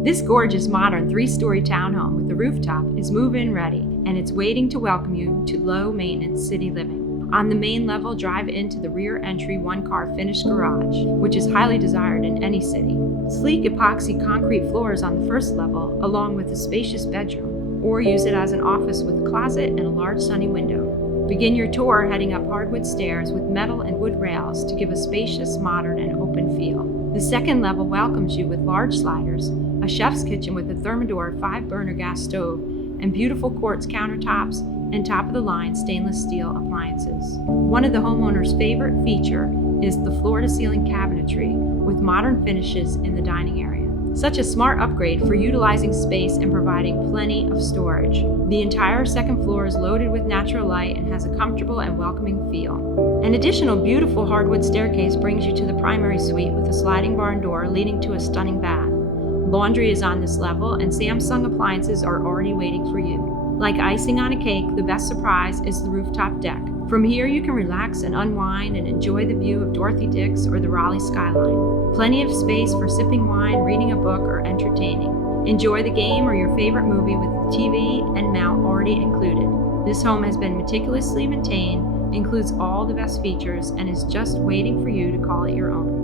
This gorgeous modern 3-story townhome with a rooftop is move-in ready, and it's waiting to welcome you to low-maintenance city living. On the main level, drive into the rear entry one-car finished garage, which is highly desired in any city. Sleek epoxy concrete floors on the first level, along with a spacious bedroom, or use it as an office with a closet and a large sunny window. Begin your tour heading up hardwood stairs with metal and wood rails to give a spacious, modern, and open feel. The second level welcomes you with large sliders, a chef's kitchen with a Thermador 5-burner gas stove, and beautiful quartz countertops and top-of-the-line stainless steel appliances. One of the homeowner's favorite feature is the floor-to-ceiling cabinetry with modern finishes in the dining area. Such a smart upgrade for utilizing space and providing plenty of storage. The entire second floor is loaded with natural light and has a comfortable and welcoming feel. An additional beautiful hardwood staircase brings you to the primary suite with a sliding barn door leading to a stunning bath. Laundry is on this level, and Samsung appliances are already waiting for you. Like icing on a cake, the best surprise is the rooftop deck. From here, you can relax and unwind and enjoy the view of Dorothea Dix or the Raleigh Skyline. Plenty of space for sipping wine, reading a book, or entertaining. Enjoy the game or your favorite movie with the TV and mount already included. This home has been meticulously maintained, includes all the best features, and is just waiting for you to call it your own.